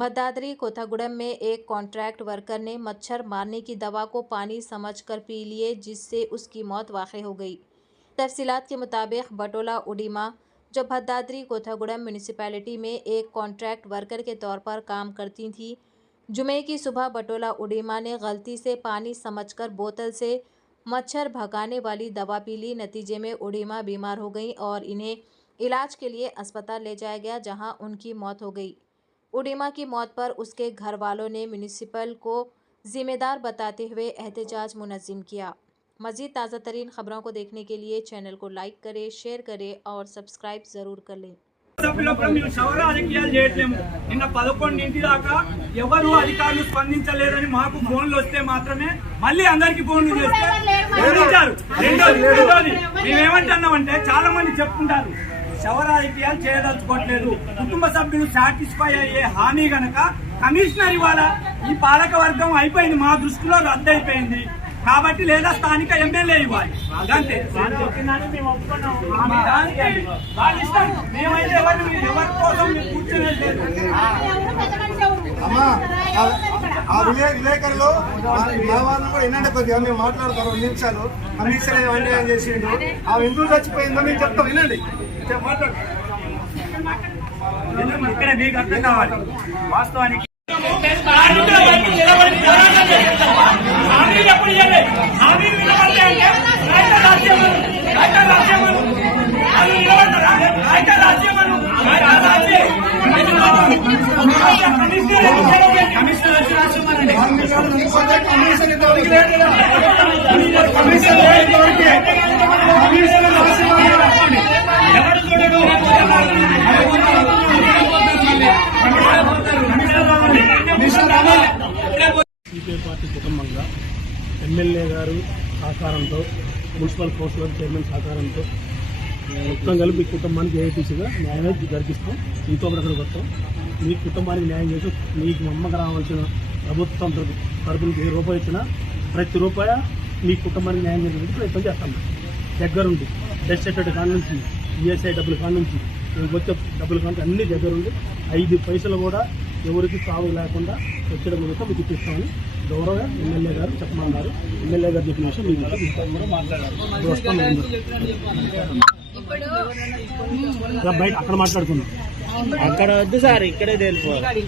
भद्दादरी कोथागुड़म में एक contract worker ने मच्छर मारने की दवा को पानी समझकर पी लिए, जिससे उसकी मौत वाक़ई हो गई। तफसीलात के मुताबिक बटोला उडीमा, जो भद्दादरी कोथागुड़म म्यूनिसिपैलिटी में एक कॉन्ट्रैक्ट वर्कर के तौर पर काम करती थी, जुमे की सुबह बटोला उडीमा ने गलती से पानी समझकर बोतल से मच्छर भगाने वाली दवा पी ली। नतीजे में उडीमा बीमार हो गई और इन्हें इलाज के लिए अस्पताल ले जाया गया, जहां उनकी मौत हो गई। उडीमा की मौत पर उसके घर वालों ने म्यूनिसिपल को जिम्मेदार बताते हुए एहतजाज मुनज़्ज़म किया। मज़ीद ताज़ा तरीन खबरों को देखने के लिए चैनल को लाइक करें, शेयर करें और सब्सक्राइब ज़रूर कर लें। రాజకీయాలు చేయట్లేము. నిన్న 11 దాకా ఎవరు అధికారులు స్పందించలేదని మాకు ఫోన్లు వస్తే మాత్రమే మళ్ళీ అందరికి ఫోన్లు చేస్తే రెండోది మేమేమంటున్నామంటే చాలా మంది చెప్పుకుంటారు శవ రాజకీయాలు చేయదలుచుకోవట్లేదు. కుటుంబ సభ్యులు సాటిస్ఫై అయ్యే హామీ గనక కమిషనర్ ఇవాళ ఈ పాలక వర్గం అయిపోయింది, మా దృష్టిలో రద్దు అయిపోయింది కాబట్టి లేదా స్థానిక ఎమ్మెల్యే ఇవ్వాలి. అంతే మేమైతే ఎవరి కోసం కూర్చునేది. ఆ విలేకరులు కూడా వినండి, కొద్దిగా మేము మాట్లాడతారు 2 నిమిషాలు. కమిషనర్ అన్యాయం చేసిండు, ఆ ఎందుకు చచ్చిపోయిందో మేము చెప్తాం, వినండి. ఇక్కడ మీకు అర్థం కావాలి. వాస్తవానికి పార్టీ కుటుంబంగా ఎమ్మెల్యే గారు సహకారంతో, మున్సిపల్ కౌన్సిలర్ చైర్మన్ సహకారంతో మొత్తం కలిపి కుటుంబానికి ఏఐటీసీగా న్యాయం జరిగిస్తాం. మీతో అక్కడికి వస్తాం. మీ కుటుంబానికి న్యాయం చేసి మీకు అమ్మకు రావాల్సిన ప్రభుత్వం తరపున ₹1000 ఇచ్చినా ప్రతి రూపాయ మీ కుటుంబానికి న్యాయం చేసేందుకు ప్రయత్నం చేస్తాం. దగ్గరుండి డెత్ సర్టిఫికేట్ కాడ నుంచి, ఈఎస్ఐ డబ్బుల కాడ నుంచి, వచ్చే డబ్బుల కాడ నుంచి అన్ని దగ్గరుండి 5 పైసలు కూడా ఎవరికి సాగు లేకుండా వచ్చే ముందుతో మీకు ఇప్పిస్తామని గౌరవ ఎమ్మెల్యే గారు చెప్పమన్నారు. ఎమ్మెల్యే గారు చెప్పిన విషయం మీకు మాట్లాడారు. బయట అక్కడ మాట్లాడుకున్నాం. అక్కడ వద్దు సార్, ఇక్కడే తెలిపోవాలి.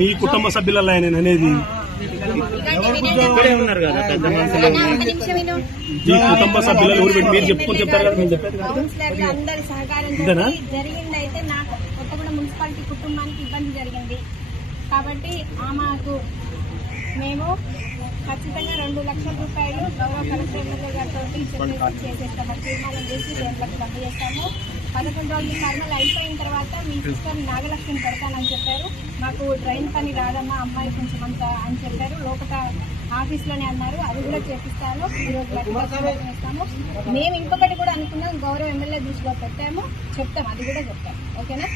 మీ కుటుంబ సభ్యులలో ఆయన అనేది ఇక్కడే ఉన్నారు కదా పెద్ద మనుషులు. మీ కుటుంబ సభ్యులు ఎవరు పెట్టి మీరు చెప్పుకొని చెప్తారు కదా, నేను చెప్పాను జరిగిందైతే నాకు కొత్తగూడెం మున్సిపాలిటీ కుటుంబానికి ఇబ్బంది జరిగింది కాబట్టి మాకు మేము ఖచ్చితంగా ₹2 లక్షల గౌరవ కలెక్టర్ ఎమ్మెల్యే గారితో చేసేస్తామని తీర్మానం చేసి 2 లక్షలు అందజేస్తాము. 11 రోజులు కర్మలు అయిపోయిన తర్వాత మీ సిస్టర్ నాగలక్ష్మిని పెడతానని చెప్పారు. మాకు ట్రైన్ పని రాదమ్మా, అమ్మాయి కొంచెం అంత అని చెప్పారు. లోపల ఆఫీస్లోనే అన్నారు, అది కూడా చేపిస్తాను. ఈరోజు చేస్తాము. మేము ఇంకొకటి కూడా అనుకున్నాం, గౌరవ ఎమ్మెల్యే దృష్టిలో పెట్టాము, చెప్తాం, అది కూడా చెప్తాం. ఓకేనా?